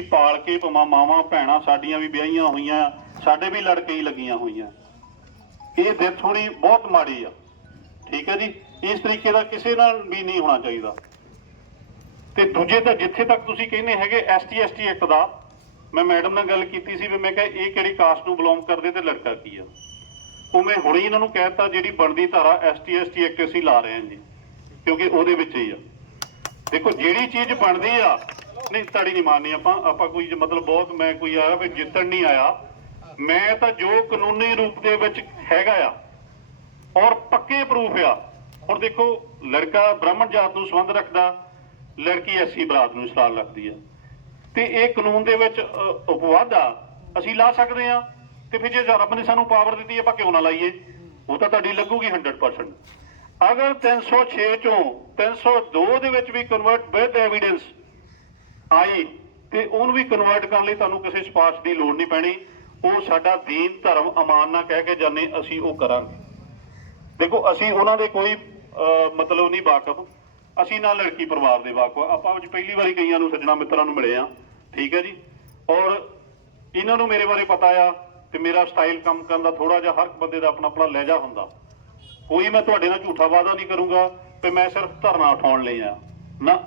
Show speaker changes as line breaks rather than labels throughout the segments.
ਪਾਲ ਕੇ ਭਮਾ ਮਾਵਾਂ ਭੈਣਾਂ ਸਾਡੀਆਂ ਵੀ ਵਿਆਹੀਆਂ ਹੋਈਆਂ, ਸਾਡੇ ਵੀ ਲੜਕੇ ਹੀ ਲੱਗੀਆਂ ਹੋਈਆਂ। ਇਹ ਡੈਥ ਹੋਣੀ ਬਹੁਤ ਮਾੜੀ ਆ। ਠੀਕ ਹੈ ਜੀ? ਇਸ ਤਰੀਕੇ ਦਾ ਕਿਸੇ ਨਾਲ ਵੀ ਨਹੀਂ ਹੋਣਾ ਚਾਹੀਦਾ। ਤੇ ਦੂਜੇ ਤਾਂ ਜਿੱਥੇ ਤੱਕ ਤੁਸੀਂ ਕਹਿੰਦੇ ਹੈਗੇ ਐਸਟੀ ਐਸਟੀ ਐਕਟ ਦਾ, ਮੈਂ ਮੈਡਮ ਨਾਲ ਗੱਲ ਕੀਤੀ ਸੀ ਵੀ ਮੈਂ ਕਿਹਾ ਇਹ ਕਿਹੜੀ ਕਾਸਟ ਨੂੰ ਬਿਲੋਂਗ ਕਰਦੇ ਤੇ ਲੜਕਾ ਕੀ ਆ? ਉਹ ਮੈਂ ਹੁਣੇ ਇਹਨਾਂ ਨੂੰ ਕਹਿਤਾ ਜਿਹੜੀ ਬਣਦੀ ਧਾਰਾ ਐਸਟੀ ਐਸਟੀ ਐਕਟ ਅਸੀਂ ਲਾ ਰਹੇ ਹਾਂ ਜੀ, ਕਿਉਂਕਿ ਉਹਦੇ ਵਿੱਚ ਹੀ ਆ। ਦੇਖੋ, ਜਿਹੜੀ ਚੀਜ਼ ਬਣਦੀ ਆ ਨਹੀਂ ਤਾੜੀ ਨਹੀਂ ਮਾਰਨੀ ਆਪਾਂ। ਆਪਾਂ ਕੋਈ ਮਤਲਬ ਬਹੁਤ ਮੈਂ ਕੋਈ ਆਇਆ ਵੀ ਜਿੱਤਣ ਨਹੀਂ ਆਇਆ। ਮੈਂ ਤਾਂ ਜੋ ਕਾਨੂੰਨੀ ਰੂਪ ਦੇ ਵਿੱਚ ਹੈਗਾ ਆ, ਔਰ ਪੱਕੇ ਪ੍ਰੂਫ ਆ। ਹੁਣ ਦੇਖੋ, ਲੜਕਾ ਬ੍ਰਾਹਮਣ ਜਾਤ ਨੂੰ ਸੰਬੰਧ ਰੱਖਦਾ, ਲੜਕੀ ਐਸੀ ਬਰਾਤ ਨੂੰ ਇਸਲਾਮ ਰੱਖਦੀ ਆ। ਤੇ ਇਹ ਕਾਨੂੰਨ ਦੇ ਵਿੱਚ ਉਪਵਾਦ ਆ। ਅਸੀਂ ਲਾ ਸਕਦੇ ਆ, ਤੇ ਫਿਰ ਜੇ ਰੱਬ ਨੇ ਸਾਨੂੰ ਪਾਵਰ ਦਿੱਤੀ, ਆਪਾਂ ਕਿਉਂ ਨਾ ਲਾਈਏ? ਉਹ ਤਾਂ ਤੁਹਾਡੀ ਲੱਗੂਗੀ 100% ਅਗਰ 306 ਚੋਂ 302 ਦੇ ਵਿੱਚ ਵੀ ਕਨਵਰਟ ਵਿਦ ਐਵੀਡੈਂਸ ਆਈ ਤੇ ਉਹਨੂੰ ਵੀ ਕਨਵਰਟ ਕਰਨ ਲਈ ਤੁਹਾਨੂੰ ਕਿਸੇ ਸਿਫਾਰਿਸ਼ ਦੀ ਲੋੜ ਨਹੀਂ ਪੈਣੀ। ਉਹ ਸਾਡਾ ਦੀਨ, ਧਰਮ ਅਮਾਨਨਾ ਕਹਿ ਕੇ ਜਾਣੇ ਅਸੀਂ ਉਹ ਕਰਾਂਗੇ। ਦੇਖੋ, ਅਸੀਂ ਉਹਨਾਂ ਦੇ ਕੋਈ ਮਤਲਬ ਨਹੀਂ ਵਾਕਫ ਅਸੀਂ ਨਾ ਲੜਕੀ ਪਰਿਵਾਰ ਦੇ ਵਾਕਫ ਆਪਾਂ ਅੱਜ ਪਹਿਲੀ ਵਾਰੀ ਕਈਆਂ ਨੂੰ ਸੱਜਣਾ ਮਿੱਤਰਾਂ ਨੂੰ ਮਿਲੇ ਆ ਠੀਕ ਹੈ ਜੀ? ਔਰ ਇਹਨਾਂ ਨੂੰ ਮੇਰੇ ਬਾਰੇ ਪਤਾ ਆ ਤੇ ਮੇਰਾ ਸਟਾਈਲ ਕੰਮ ਕਰਨ ਦਾ ਥੋੜਾ ਜਿਹਾ ਹਰ ਇੱਕ ਬੰਦੇ ਦਾ ਆਪਣਾ ਆਪਣਾ ਲਹਿਜਾ ਹੁੰਦਾ। ਕੋਈ ਮੈਂ ਤੁਹਾਡੇ ਨਾਲ ਝੂਠਾ ਵਾਅਦਾ ਨਹੀਂ ਕਰੂੰਗਾ ਤੇ ਮੈਂ ਸਿਰਫ ਧਰਨਾ ਉਠਾਉਣ ਲਈ ਆ। ਨਾ।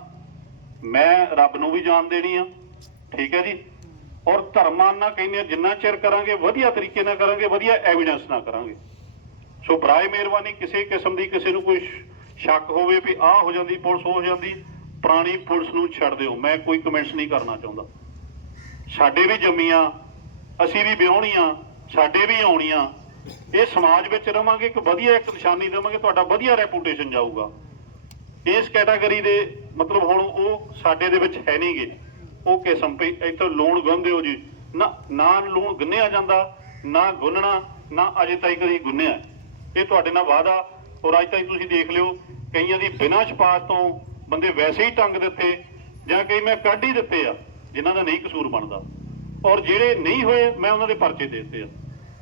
ਮੈਂ ਰੱਬ ਨੂੰ ਵੀ ਜਾਣ ਦੇਣੀ ਆ। ਠੀਕ ਹੈ ਜੀ? ਔਰ ਧਰਮਾਂ ਨਾਲ ਕਹਿੰਦੇ ਜਿੰਨਾ ਚਿਰ ਕਰਾਂਗੇ, ਵਧੀਆ ਤਰੀਕੇ ਨਾਲ ਕਰਾਂਗੇ, ਵਧੀਆ ਐਵੀਡੈਂਸ ਨਾਲ ਕਰਾਂਗੇ। ਸੋ ਬਰਾਏ ਮਿਹਰਬਾਨੀ, ਕਿਸੇ ਕਿਸਮ ਦੀ ਕਿਸੇ ਨੂੰ ਕੋਈ ਸ਼ੱਕ ਹੋਵੇ ਵੀ ਆਹ ਹੋ ਜਾਂਦੀ, ਪੁਲਿਸ ਹੋ ਜਾਂਦੀ, ਪੁਰਾਣੀ ਪੁਲਿਸ ਨੂੰ ਛੱਡ ਦਿਓ। ਮੈਂ ਕੋਈ ਕਮੈਂਟਸ ਨਹੀਂ ਕਰਨਾ ਚਾਹੁੰਦਾ। ਸਾਡੇ ਵੀ ਜੰਮੀਆਂ, ਅਸੀਂ ਵੀ ਵਿਆਹਣੀਆਂ, ਸਾਡੇ ਵੀ ਆਉਣੀਆਂ। ਇਹ ਸਮਾਜ ਵਿੱਚ ਰਵਾਂਗੇ, ਇੱਕ ਵਧੀਆ ਇੱਕ ਨਿਸ਼ਾਨੀ ਦੇਵਾਂਗੇ, ਤੁਹਾਡਾ ਵਧੀਆ ਰੈਪੂਟੇਸ਼ਨ ਜਾਊਗਾ। ਇਸ ਕੈਟਾਗਰੀ ਦੇ ਮਤਲਬ ਹੁਣ ਉਹ ਸਾਡੇ ਦੇ ਵਿੱਚ ਹੈ ਨਹੀਂਗੇ। ਉਹ ਕਿਸਮ ਪਈ ਇੱਥੇ ਲੂਣ ਗੁੰਨਦੇ ਹੋ ਜੀ। ਨਾ ਨਾ ਲੂਣ ਗੁੰਨਿਆ ਜਾਂਦਾ, ਨਾ ਗੁੰਨਣਾ, ਨਾ ਅਜੇ ਤਾਈਂ ਕਦੀ ਗੁੰਨਿਆ। ਇਹ ਤੁਹਾਡੇ ਨਾਲ ਵਾਅਦਾ, ਔਰ ਅੱਜ ਤਾਈਂ ਤੁਸੀਂ ਦੇਖ ਲਿਓ, ਕਈਆਂ ਦੀ ਬਿਨਾਂ ਛਪਾਸ ਤੋਂ ਬੰਦੇ ਵੈਸੇ ਹੀ ਟੰਗ ਦਿੱਤੇ, ਜਾਂ ਕਈ ਮੈਂ ਕੱਢ ਹੀ ਦਿੱਤੇ ਆ, ਜਿਨ੍ਹਾਂ ਦਾ ਨਹੀਂ ਕਸੂਰ ਬਣਦਾ। ਔਰ ਜਿਹੜੇ ਨਹੀਂ ਹੋਏ, ਮੈਂ ਉਹਨਾਂ ਦੇ ਪਰਚੇ ਦੇ ਦਿੱਤੇ ਆ।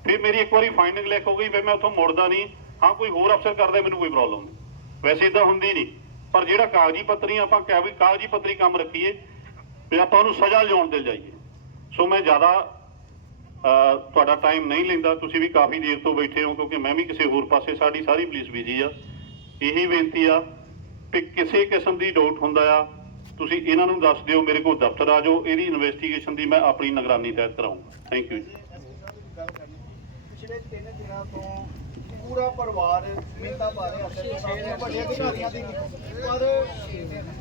ਫਿਰ ਮੇਰੀ ਇੱਕ ਵਾਰੀ ਫਾਈਨਿੰਗ ਲਿਖ ਹੋ ਗਈ, ਫਿਰ ਮੈਂ ਉੱਥੋਂ ਮੁੜਦਾ ਨਹੀਂ। ਹਾਂ, ਕੋਈ ਹੋਰ ਅਫਸਰ ਕਰਦਾ, ਮੈਨੂੰ ਕੋਈ ਪ੍ਰੋਬਲਮ ਨਹੀਂ। ਵੈਸੇ ਇਦਾਂ ਹੁੰਦੀ ਨਹੀਂ। ਪਰ ਜਿਹੜਾ ਕਾਗਜ਼ੀ ਪੱਤਰੀ ਆਪਾਂ ਕਹਿ ਵੀ ਕਾਗਜ਼ੀ ਪੱਤਰੀ ਕੰਮ ਰੱਖੀਏ ਵੀ ਆਪਾਂ ਉਹਨੂੰ ਸਜ਼ਾ ਲਿਆਉਣ ਦੇ ਜਾਈਏ। ਸੋ ਮੈਂ ਜ਼ਿਆਦਾ ਤੁਹਾਡਾ ਟਾਈਮ ਨਹੀਂ ਲੈਂਦਾ। ਤੁਸੀਂ ਵੀ ਕਾਫੀ ਦੇਰ ਤੋਂ ਬੈਠੇ ਹੋ, ਕਿਉਂਕਿ ਮੈਂ ਵੀ ਕਿਸੇ ਹੋਰ ਪਾਸੇ ਸਾਡੀ ਸਾਰੀ ਪੁਲਿਸ ਬਿਜ਼ੀ ਆ। ਇਹੀ ਬੇਨਤੀ ਆ ਕਿ ਕਿਸੇ ਕਿਸਮ ਦੀ ਡਾਊਟ ਹੁੰਦਾ ਆ, ਤੁਸੀਂ ਇਹਨਾਂ ਨੂੰ ਦੱਸ ਦਿਓ, ਮੇਰੇ ਕੋਲ ਦਫ਼ਤਰ ਆ ਜਾਓ। ਇਹਦੀ ਇਨਵੈਸਟੀਗੇਸ਼ਨ ਦੀ ਮੈਂ ਆਪਣੀ ਨਿਗਰਾਨੀ ਤਹਿਤ ਕਰਾਉਂਗਾ। ਥੈਂਕ ਯੂ ਜੀ।
ਪਿਛਲੇ 3 ਦਿਨਾਂ ਤੋਂ ਪੂਰਾ ਪਰਿਵਾਰ ਮਿੰਤਾ ਪਾ ਰਿਹਾ ਸਾਹਮਣੇ ਵੱਡੇ ਅਧਿਕਾਰੀਆਂ ਦੀ ਪਰ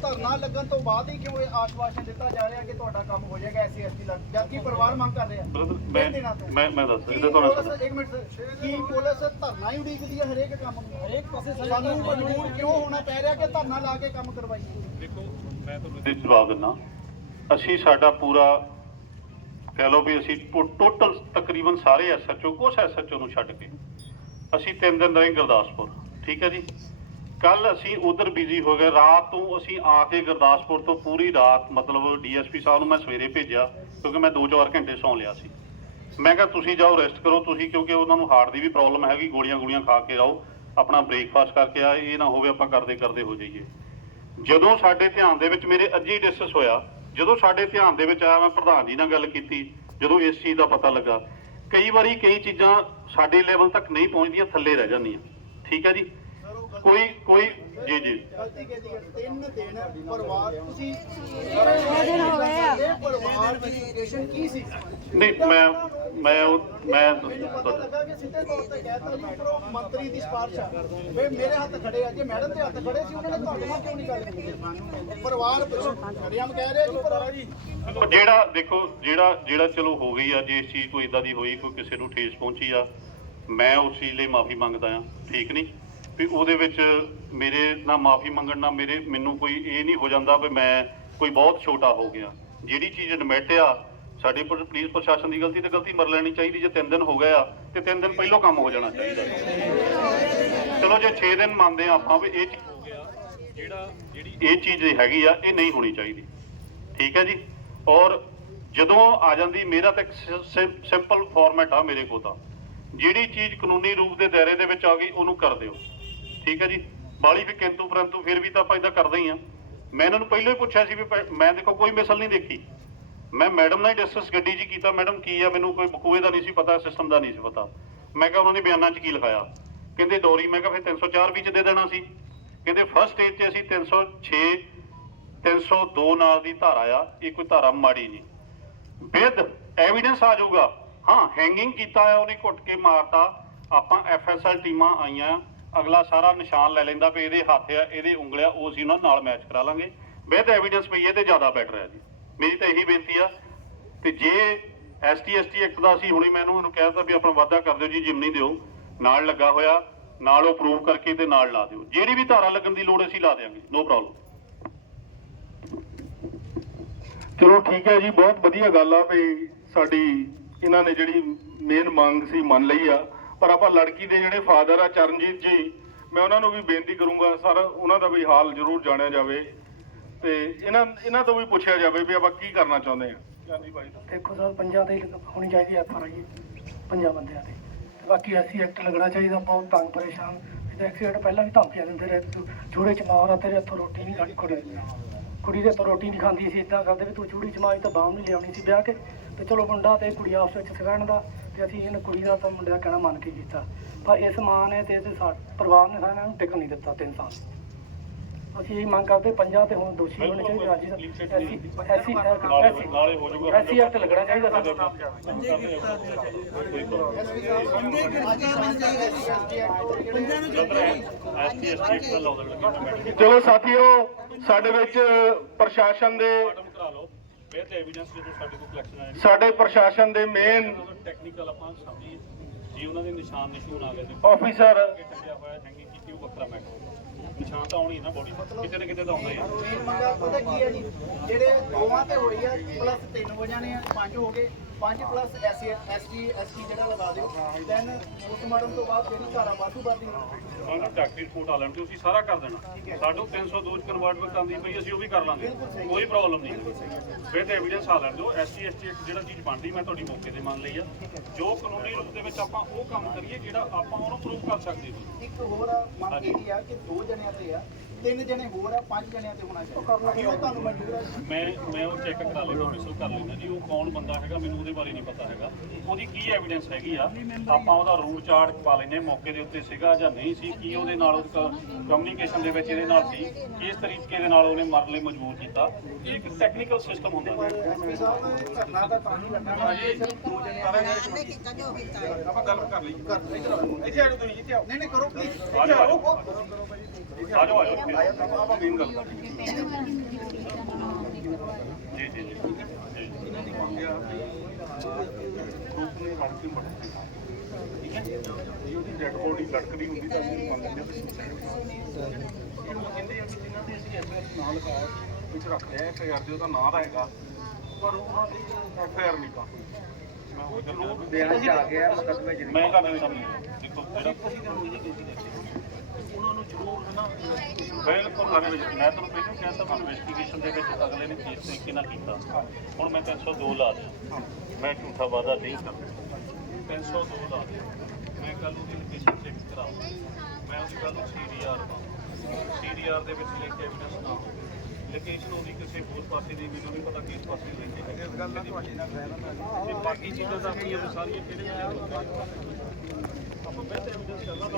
ਧਰਨਾ ਲੱਗਣ ਤੋਂ ਬਾਅਦ ਹੀ ਕਿਉਂ ਇਹ ਆਸ਼ਵਾਸਨ ਦਿੱਤਾ ਜਾ ਰਿਹਾ ਕਿ ਤੁਹਾਡਾ ਕੰਮ ਹੋ ਜਾਏਗਾ ਐਸਸੀ ਐਸਟੀ ਦਾ? ਜਦਕਿ ਪਰਿਵਾਰ ਮੰਗ ਕਰ ਰਿਹਾ।
ਮੈਂ। ਮੈਂ ਮੈਂ ਦੱਸ ਇਹਦਾ ਤੁਹਾਨੂੰ
ਇੱਕ ਮਿੰਟ ਕੀ ਪੁਲਿਸ ਧਰਨਾ ਹੀ ਉਡੀਕਦੀ ਹੈ ਹਰੇਕ ਕੰਮ ਨੂੰ? ਹਰੇਕ ਪਾਸੇ ਸਾਨੂੰ ਮਜਬੂਰ ਕਿਉਂ ਹੋਣਾ ਪੈ ਰਿਹਾ ਕਿ ਧਰਨਾ ਲਾ ਕੇ ਕੰਮ ਕਰਵਾਈਏ?
ਦੇ ਜਵਾਬ ਦਿੰਦਾ। ਅਸੀਂ ਸਾਡਾ ਪੂਰਾ ਕਹਿ ਲਓ ਵੀ ਅਸੀਂ ਟੋਟਲ ਤਕਰੀਬਨ ਸਾਰੇ ਐਸਐਚਓ ਕੁਛ ਐਸਐਚਓ ਨੂੰ ਛੱਡ ਕੇ ਅਸੀਂ ਤਿੰਨ ਦਿਨ ਰਹੇ ਗੁਰਦਾਸਪੁਰ, ਠੀਕ ਹੈ ਜੀ? ਕੱਲ ਅਸੀਂ ਉਧਰ ਬਿਜ਼ੀ ਹੋ ਗਏ, ਰਾਤ ਤੋਂ ਅਸੀਂ ਆ ਕੇ ਗੁਰਦਾਸਪੁਰ ਤੋਂ ਪੂਰੀ ਰਾਤ, ਮਤਲਬ ਡੀਐਸਪੀ ਸਾਹਿਬ ਨੂੰ ਮੈਂ ਸਵੇਰੇ ਭੇਜਿਆ, ਕਿਉਂਕਿ ਮੈਂ 2-4 ਘੰਟੇ ਸੌਂ ਲਿਆ ਸੀ। ਮੈਂ ਕਿਹਾ, ਤੁਸੀਂ ਜਾਓ ਰੈਸਟ ਕਰੋ, ਤੁਸੀਂ ਕਿਉਂਕਿ ਉਹਨਾਂ ਨੂੰ ਹਾਰਟ ਦੀ ਵੀ ਪ੍ਰੋਬਲਮ ਹੈਗੀ ਗੋਲੀਆਂ ਗੋਲੀਆਂ ਖਾ ਕੇ ਆਓ, ਆਪਣਾ ਬ੍ਰੇਕਫਾਸਟ ਕਰਕੇ ਆ, ਇਹ ਨਾ ਹੋਵੇ ਆਪਾਂ ਕਰਦੇ ਕਰਦੇ ਹੋ ਜਾਈਏ। ਜਦੋਂ ਸਾਡੇ ਧਿਆਨ ਦੇ ਵਿੱਚ ਮੇਰੇ ਅੱਜ ਹੀ ਡਿਸਕਸ ਹੋਇਆ, ਜਦੋਂ ਸਾਡੇ ਧਿਆਨ ਦੇ ਵਿੱਚ ਆਇਆ, ਮੈਂ ਪ੍ਰਧਾਨ ਜੀ ਨਾਲ ਗੱਲ ਕੀਤੀ, ਜਦੋਂ ਇਸ ਚੀਜ਼ ਦਾ ਪਤਾ ਲੱਗਾ ਕਈ ਵਾਰੀ ਕਈ ਚੀਜ਼ਾਂ ਸਾਡੇ ਲੈਵਲ ਤੱਕ ਨਹੀਂ ਪਹੁੰਚਦੀਆਂ, ਥੱਲੇ ਰਹਿ ਜਾਂਦੀਆਂ। ਠੀਕ ਹੈ ਜੀ? ਕੋਈ ਕੋਈ ਜੀ ਜੀ।
ਗਲਤੀ ਕੀਤੀ ਹੈ ਤਿੰਨ ਦਿਨ ਪਰਿਵਾਰ ਤੁਸੀਂ
ਦਿਨ ਹੋ ਗਏ ਆ।
ਇਹ ਪਰਿਵਾਰ ਦੀ ਰਿਲੇਸ਼ਨ ਕੀ ਸੀ
ਨਹੀਂ ਮੈਂ ਮੈਂ ਉਹ ਮੈਂ
ਮੈਨੂੰ ਪਤਾ ਲੱਗਾ ਕਿ ਸਿੱਧੇ ਤੌਰ ਤੇ ਕਹਿਤਾ ਜੀ ਉੱਪਰੋਂ ਮੰਤਰੀ ਦੀ ਸਿਫਾਰਿਸ਼ ਆ। ਵੀ ਮੇਰੇ ਹੱਥ ਖੜੇ ਆ ਜੇ ਮੈਡਮ ਦੇ ਹੱਥ ਖੜੇ ਸੀ ਉਹਨਾਂ ਨੇ ਤੁਹਾਡੇ ਨਾਲ ਕਿਉਂ ਨਹੀਂ ਗੱਲ ਕੀਤੀ? ਪਰਿਵਾਰ ਖੜਿਆਮ ਕਹਿ ਰਿਹਾ ਜੀ ਪਰਿਵਾਰ ਜੀ।
ਉਹ ਜਿਹੜਾ ਦੇਖੋ ਜਿਹੜਾ ਜਿਹੜਾ ਚਲੋ ਹੋ ਗਈ ਆ ਜੇ ਇਸ ਚੀਜ਼ ਕੋਈ ਇਦਾਂ ਦੀ ਹੋਈ ਕੋਈ ਕਿਸੇ ਨੂੰ ਠੇਸ ਪਹੁੰਚੀ ਆ ਮੈਂ ਉਸ ਚੀਜ਼ ਲਈ ਮਾਫੀ ਮੰਗਦਾ ਆ ਠੀਕ ਨਹੀਂ? ਵੀ ਉਹਦੇ ਵਿੱਚ ਮੇਰੇ ਨਾ ਮਾਫੀ ਮੰਗਣ ਨਾਲ ਮੇਰੇ, ਮੈਨੂੰ ਕੋਈ ਇਹ ਨਹੀਂ ਹੋ ਜਾਂਦਾ ਵੀ ਮੈਂ ਕੋਈ ਬਹੁਤ ਛੋਟਾ ਹੋ ਗਿਆ। ਜਿਹੜੀ ਚੀਜ਼ ਨਿਮਟਿਆ ਸਾਡੇ ਪੁਲ- ਪੁਲਿਸ ਪ੍ਰਸ਼ਾਸਨ ਦੀ ਗਲਤੀ ਤੇ ਗਲਤੀ ਮਰ ਲੈਣੀ ਚਾਹੀਦੀ, ਜੇ 3 ਦਿਨ ਹੋ ਗਏ ਆ, ਤੇ 3 ਦਿਨ ਪਹਿਲਾਂ ਕੰਮ ਹੋ ਜਾਣਾ ਚਾਹੀਦਾ। ਚਲੋ, ਜੇ 6 ਦਿਨ ਮੰਨਦੇ ਆ ਆਪਾਂ ਵੀ ਇਹ ਚੀਜ਼ ਹੋ ਗਿਆ ਜਿਹੜਾ ਜਿਹੜੀ ਇਹ ਚੀਜ਼ ਹੈਗੀ ਆ, ਇਹ ਨਹੀਂ ਹੋਣੀ ਚਾਹੀਦੀ। ਠੀਕ ਹੈ ਜੀ? ਔਰ ਜਦੋਂ ਆ ਜਾਂਦੀ, ਮੇਰਾ ਤਾਂ ਇੱਕ ਸਿੰਪਲ ਫਾਰਮੈਟ ਆ ਮੇਰੇ ਕੋਲ ਤਾਂ। ਜਿਹੜੀ ਚੀਜ਼ ਕਾਨੂੰਨੀ ਰੂਪ ਦੇ ਦਾਇਰੇ ਦੇ ਵਿੱਚ ਆ ਗਈ, ਉਹਨੂੰ ਕਰ ਦਿਓ। ਠੀਕ ਹੈ ਜੀ। ਬਾਲੀ ਵੀ ਕਿੰਤੂ ਪਰੰਤੂ ਫਿਰ ਵੀ ਤਾਂ ਆਪਾਂ ਇਦਾਂ ਕਰਦੇ ਹੀ ਆ। ਮੈਂ ਇਹਨਾਂ ਨੂੰ ਪਹਿਲਾਂ ਹੀ ਪੁੱਛਿਆ ਸੀ ਵੀ ਪ- ਮੈਂ ਦੇਖੋ ਕੋਈ ਮਿਸਲ ਨਹੀਂ ਦੇਖੀ। ਮੈਂ ਮੈਡਮ ਨਾਲ ਡਿਸਕਸ ਗੱਡੀ 'ਚ ਕੀਤਾ, ਮੈਡਮ ਕੀ ਆ, ਮੈਨੂੰ ਕੋਈ ਬਕੂਏ ਦਾ ਨਹੀਂ ਸੀ ਪਤਾ ਸਿਸਟਮ ਦਾ ਨਹੀਂ ਸੀ ਪਤਾ। ਮੈਂ ਕਿਹਾ ਉਹਨਾਂ ਦੇ ਬਿਆਨਾਂ 'ਚ ਕੀ ਲਿਖਾਇਆ? ਕਹਿੰਦੇ ਡੋਰੀ, ਮੈਂ ਕਿਹਾ ਫਿਰ 304 ਵਿੱਚ ਦੇ ਦੇਣਾ ਸੀ। ਕਹਿੰਦੇ ਫਸਟ ਸਟੇਜ 'ਚ ਅਸੀਂ 306 302 ਨਾਲ ਦੀ ਧਾਰਾ ਆ, ਇਹ ਕੋਈ ਧਾਰਾ ਮਾੜੀ ਨਹੀਂ। ਵਿਦ ਐਵੀਡੈਂਸ ਆ ਜਾਊਗਾ। ਹਾਂ ਹੈਂਗਿੰਗ ਕੀਤਾ ਆ, ਉਹਨੇ ਘੁੱਟ ਕੇ ਮਾਰਤਾ। ਆਪਾਂ ਐਫਐਸਐਲ ਟੀਮਾਂ ਆਈਆਂ। ਅਗਲਾ ਸਾਰਾ ਨਿਸ਼ਾਨ ਲੈ ਲੈਂਦਾ ਵੀ ਇਹਦੇ ਹੱਥ ਆ, ਇਹਦੇ ਉਂਗਲਿਆ ਉਹ ਅਸੀਂ ਉਹਨਾਂ ਨਾਲ ਮੈਚ ਕਰਾ ਲਾਂਗੇ। ਵਿਦ ਐਵੀਡੈਂਸ ਪਈ ਤੇ ਜ਼ਿਆਦਾ ਬੈਟਰ ਹੈ ਜੀ। ਮੇਰੀ ਤਾਂ ਇਹੀ ਬੇਨਤੀ ਆ ਤੇ ਜੇ ਐਸਟੀ ਐਸਟੀ ਐਕਟ ਦਾ ਅਸੀਂ ਹੁਣੇ ਮੈਨੂੰ ਇਹਨੂੰ ਕਹਿ ਦਿੱਤਾ ਵੀ ਆਪਣਾ ਵਾਅਦਾ ਕਰ ਦਿਓ ਜੀ ਜਿਮਨੀ ਦਿਓ, ਨਾਲ ਲੱਗਾ ਹੋਇਆ, ਨਾਲ ਉਹ ਪ੍ਰੂਵ ਕਰਕੇ ਤੇ ਨਾਲ ਲਾ ਦਿਓ। ਜਿਹੜੀ ਵੀ ਧਾਰਾ ਲੱਗਣ ਦੀ ਲੋੜ ਅਸੀਂ ਲਾ ਦੇਵਾਂਗੇ ਨੋ ਪ੍ਰੋਬਲਮ
ਚਲੋ ਠੀਕ ਹੈ ਜੀ, ਬਹੁਤ ਵਧੀਆ ਗੱਲ ਆ ਵੀ ਸਾਡੀ ਇਹਨਾਂ ਨੇ ਜਿਹੜੀ ਮੇਨ ਮੰਗ ਸੀ ਮੰਨ ਲਈ ਆ। ਪਰ ਆਪਾਂ ਲੜਕੀ ਦੇ ਜਿਹੜੇ ਫਾਦਰ ਆ ਚਰਨਜੀਤ ਜੀ ਮੈਂ ਉਹਨਾਂ ਨੂੰ ਵੀ ਬੇਨਤੀ ਕਰੂੰਗਾ ਸਰ ਉਹਨਾਂ ਦਾ ਵੀ ਹਾਲ ਜ਼ਰੂਰ ਜਾਣਿਆ ਜਾਵੇ ਤੇ ਇਹਨਾਂ ਇਹਨਾਂ ਤੋਂ ਵੀ ਪੁੱਛਿਆ ਜਾਵੇ ਵੀ ਆਪਾਂ ਕੀ ਕਰਨਾ ਚਾਹੁੰਦੇ ਆ। ਚਾਂਦੀ ਭਾਈ ਦਾ
ਦੇਖੋ ਸਰ ਪੰਜਾਂ ਤੇ ਹੋਣੀ ਚਾਹੀਦੀ ਐਫ ਆਰ ਆਈ ਪੰਜਾਂ ਬੰਦਿਆਂ ਤੇ। ਤੇ ਬਾਕੀ ਐਸੀ ਐਕਟ ਲੱਗਣਾ ਚਾਹੀਦਾ ਬਹੁਤ ਤੰਗ ਪਰੇਸ਼ਾਨ। ਇਹਦਾ ਐਕਸੀਡੈਂਟ ਪਹਿਲਾਂ ਵੀ ਧਮਕੀਆਂ ਦਿੰਦੇ ਰਹੇ ਤੂੰ ਜੋੜੇ ਚ ਮਾਰ ਆ ਤੇਰੇ ਹੱਥੋਂ ਰੋਟੀ ਨਹੀਂ ਖਾਣੀ ਕੁੜੀ ਕੁੜੀ ਦੇ ਹੱਥੋਂ ਰੋਟੀ ਨਹੀਂ ਖਾਂਦੀ ਸੀ ਇਦਾਂ ਕਰਦੇ ਵੀ ਤੂੰ ਚੂੜੀ ਚ ਮਾਰੀ ਤਾਂ ਬਾਹਰ ਨਹੀਂ ਲਿਆਉਣੀ ਸੀ ਵਿਆਹ ਕੇ। ਤੇ ਚਲੋ ਮੁੰਡਾ ਤੇ ਕੁੜੀ ਆਪਸ ਵਿੱਚ ਸਿਖਾਣ ਦਾ। ਤੇ ਅਸੀਂ ਇਹਨਾਂ ਕੁੜੀ ਦਾ ਤਾਂ ਮੁੰਡੇ ਦਾ ਕਹਿਣਾ ਮੰਨ ਕੇ ਕੀਤਾ। ਪਰ ਇਸ ਮਾਂ ਨੇ ਤੇ ਇਹਦੇ ਸਾ ਪਰਿਵਾਰ ਨੇ ਸਾਰਿਆਂ ਨੂੰ ਟਿਕਣ ਨਹੀਂ ਦਿੱਤਾ ਤਿੰਨ ਸਾਲ। ਅਸੀਂ ਇਹ ਮੰਗ ਕਰਦੇ ਪੰਜਾਂ ਤੇ ਹੁਣ ਦੋਸ਼ੀ ਹੋਣੇ ਚਾਹੀਦੇ ਅੱਜ ਦਾ ਐਸੀ ਐਸੀ ਐਸੀ ਐਸੀ ਐਕਟ ਲੱਗਣਾ ਚਾਹੀਦਾ ਸਾਨੂੰ।
ਚਲੋ ਸਾਥੀਓ ਸਾਡੇ ਵਿੱਚ ਪ੍ਰਸ਼ਾਸਨ ਦੇ ਸਾਡੇ ਪ੍ਰਸ਼ਾਸਨ ਦੇ ਮੇਨ
ਟੈਕਨੀਕਲ ਆਪਾਂ ਸਮਝੀ ਜੀ ਉਹਨਾਂ ਦੇ ਨਿਸ਼ਾਨ ਨਿਸ਼ੂਨ ਆ ਗਏ ਨੇ
ਆਫੀਸਰ
ਟੱਕਿਆ ਹੋਇਆ ਹੈਂਗਿੰਗ ਕੀਤੀ ਉਹ ਵੱਖਰਾ ਮੈਟਰ ਨਿਸ਼ਾਨ ਤਾਂ ਆਉਣੀ ਨਾ ਬੋਡੀ ਕਿਤੇ ਨਾ ਕਿਤੇ ਤਾਂ ਆਉਂਦਾ ਹੀ ਆ।
ਮੇਨ ਮੰਗਾ ਪਤਾ ਕੀ ਹੈ ਜੀ? ਜਿਹੜੇ ਦੋਵਾਂ ਤੇ ਹੋਈ ਆ ਪਲੱਸ ਤਿੰਨ ਹੋ ਜਾਣੇ ਆ ਪੰਜ ਹੋ ਗਏ। ਪੰਜ ਪਲੱਸ ਐਸਸੀ ਐਸਟੀ ਐਸਟੀ ਜਿਹੜਾ ਲਗਾ ਦਿਓ। ਦੈਨ ਪੋਸਟਮਾਰਟਮ ਤੋਂ ਬਾਅਦ ਜਿਹੜੀ ਧਾਰਾ ਵਾਧੂ ਵੱਧਦੀ
ਉਹਨਾਂ ਡਾਕਟਰੀ ਰਿਪੋਰਟ ਆ ਲੈਣ ਤੇ ਅਸੀਂ ਸਾਰਾ ਕਰ ਦੇਣਾ। ਸਾਡੂ 302 ਚ ਕਨਵਰਟ ਆਉਂਦੀ ਪਈ ਅਸੀਂ ਉਹ ਵੀ ਕਰ ਲਾਂਗੇ। ਕੋਈ ਪ੍ਰੋਬਲਮ ਨਹੀਂ। ਫਿਰ ਤੇ ਐਵੀਡੈਂਸ ਆ ਲੈਣ ਦਿਓ ਐਸਟੀ ਐਸਟੀ ਜਿਹੜਾ ਚੀਜ਼ ਬਣਦੀ ਮੈਂ ਤੁਹਾਡੀ ਮੌਕੇ ਤੇ ਮੰਨ ਲਈ ਆ। ਜੋ ਕਾਨੂੰਨੀ ਰੂਪ ਦੇ ਵਿੱਚ ਆਪਾਂ ਉਹ ਕੰਮ ਕਰੀਏ ਜਿਹੜਾ ਆਪਾਂ ਉਹਨੂੰ ਪ੍ਰੂਵ ਕਰ ਸਕਦੇ ਸੀ
ਇੱਕ ਹੋਰ ਮੰਗ ਇਹ ਆ ਕਿ ਦੋ ਜਣਿਆਂ ਤੇ ਆ ਤਿੰਨ ਜਣੇ ਹੋਰ ਆ ਪੰਜ ਜਣਿਆਂ ਤੇ ਹੋਣਾ ਚਾਹੀਦਾ। ਕਿਉਂ ਤੁਹਾਨੂੰ ਮਨਜ਼ੂਰ
ਮੈਂ ਮੈਂ ਉਹ ਚੈੱਕ ਕਰਾ ਲੈਣਾ ਮਿਸਲ ਕਰ ਲੈਣਾ ਜੀ ਉਹ ਕੌਣ ਬੰਦਾ ਹੈਗਾ ਮੈਨੂੰ ਉਹਦੇ ਬਾਰੇ ਨਹੀਂ ਪਤਾ ਹੈਗਾ। ਉਹਦੀ ਕੀ ਐਵੀਡੈਂਸ ਹੈਗੀ ਆ? ਆਪਾਂ ਉਹਦਾ ਰੂਟ ਚਾਰਟ ਪਾ ਹਾਂ, ਮੌਕੇ ਦੇ ਉੱਤੇ ਸੀਗਾ ਜਾਂ ਨਹੀਂ ਸੀ ਕੀ ਉਹਦੇ ਨਾਲ ਕਮਿਊਨੀਕੇਸ਼ਨ ਦੇ ਵਿੱਚ ਇਹਦੇ ਨਾਲ ਸੀ ਕਿਸ ਤਰੀਕੇ ਦੇ ਨਾਲ ਉਹਨੇ ਮਰਨ ਲਈ ਮਜਬੂਰ ਕੀਤਾ? ਇਹ ਇੱਕ ਟੈਕਨੀਕਲ ਸਿਸਟਮ ਹੁੰਦਾ ਹੈ
ਐਸਪੀ ਸਾਹਿਬ ਧਰਨਾ ਤਾਂ ਤਾਂ ਨਹੀਂ ਲੱਗਣਾ ਜੇ ਸਿਰਫ ਦੋ ਜਣੇ ਆ
ਆਪਾਂ ਗੱਲ ਕਰ ਲਈ ਇੱਥੇ ਆ ਜਾਓ। ਤੁਸੀਂ ਇੱਥੇ ਆਓ।
ਨਹੀਂ ਨਹੀਂ ਕਰੋ ਪਲੀਜ਼
ਆ ਜਾਓ, ਆ ਜਾਓ। ਆ ਜਾਓ ਆ ਜਾਓ
ਆਪਾਂ ਆਪਾਂ ਮੇਨ ਗੱਲ ਕਰ ਲਈ
ਜੀ। ਜੀ ਜੀ ਜੀ
ਇਹਨਾਂ ਦੀ ਮੰਗ ਆ ਵੀ ਗਰੁੱਪ ਨੇ ਲੜ ਕੇ ਮਰ ਠੀਕ ਹੈ ਜੇ ਉਹਦੀ ਡੈਡ ਬੋਡੀ ਲਟਕਦੀ ਹੁੰਦੀ ਤਾਂ ਅਸੀਂ ਮੰਨ ਲੈਂਦੇ ਇਹਨੂੰ ਕਹਿੰਦੇ ਆ ਕਿ ਜਿਨ੍ਹਾਂ ਦੇ ਅਸੀਂ ਐਫਆਈਆਰ ਨਾਂ ਲਗਾਇਆ ਵਿੱਚ ਰੱਖ ਲਿਆ ਐਫਆਈਆਰ ਦੇ ਉਹਦਾ ਨਾਂ ਤਾਂ ਹੈਗਾ ਪਰ ਉਹਨਾਂ ਦੀ ਐਫਆਈਆਰ ਨਹੀਂ ਕਾ ਉਹ ਜ਼ਰੂਰ
ਬਿਆਨ ਚ ਆ ਗਿਆ ਮੁਕੱਦਮੇ ਚ
ਮੈਂ ਕਰ ਲੈਣਾ ਦੇਖੋ, ਜਿਹੜਾ
ਅਸੀਂ ਤਾਂ ਉਹੀ ਨਹੀਂ ਉਹਨਾਂ ਨੂੰ ਜ਼ਰੂਰ ਹੈ ਨਾ
ਬਿਲਕੁਲ ਜੀ। ਮੈਂ ਤੁਹਾਨੂੰ ਪਹਿਲਾਂ ਕਿਹਾ ਤਾਂ ਇਨਵੈਸਟੀਗੇਸ਼ਨ ਦੇ ਵਿੱਚ ਅਗਲੇ ਨੇ ਕਿਸ ਤਰੀਕੇ ਨਾਲ ਕੀਤਾ। ਹੁਣ ਮੈਂ 302 ਲਾ ਦਿਆਂ ਮੈਂ ਝੂਠਾ ਵਾਦਾ ਨਹੀਂ ਕਰਦਾ। 302 ਲਾ ਦਿਆਂ ਮੈਂ ਕੱਲ ਨੂੰ ਦੀ ਲੋਕੇਸ਼ਨ ਚੈੱਕ ਕਰਾਉਂਗਾ ਮੈਂ ਉਹਦੀ ਕੱਲ ਨੂੰ ਸੀਡੀਆਰ ਸੀਡੀਆਰ ਦੇ ਵਿੱਚ ਲਿਖ ਕੇ ਐਵੀਡੈਂਸ ਨਾ ਲੋਕੇਸ਼ਨ ਉਹਦੀ ਕਿਸੇ ਹੋਰ ਪਾਸੇ ਦੀ ਮੈਨੂੰ ਨਹੀਂ ਪਤਾ ਕਿਸ ਪਾਸੇ ਦੀ ਲਿਖੀ ਹੈ। ਇਸ ਗੱਲ ਦਾ ਤੁਹਾਡੇ ਨਾਲ ਬਾਕੀ ਚੀਜ਼ਾਂ ਤਾਂ ਆਪਣੀਆਂ ਸਾਰੀਆਂ ਕਿਹੜੇ ਆਪਾਂ ਬੈਠੇ ਐਵੀਡੈਂਸ ਕਰਨਾ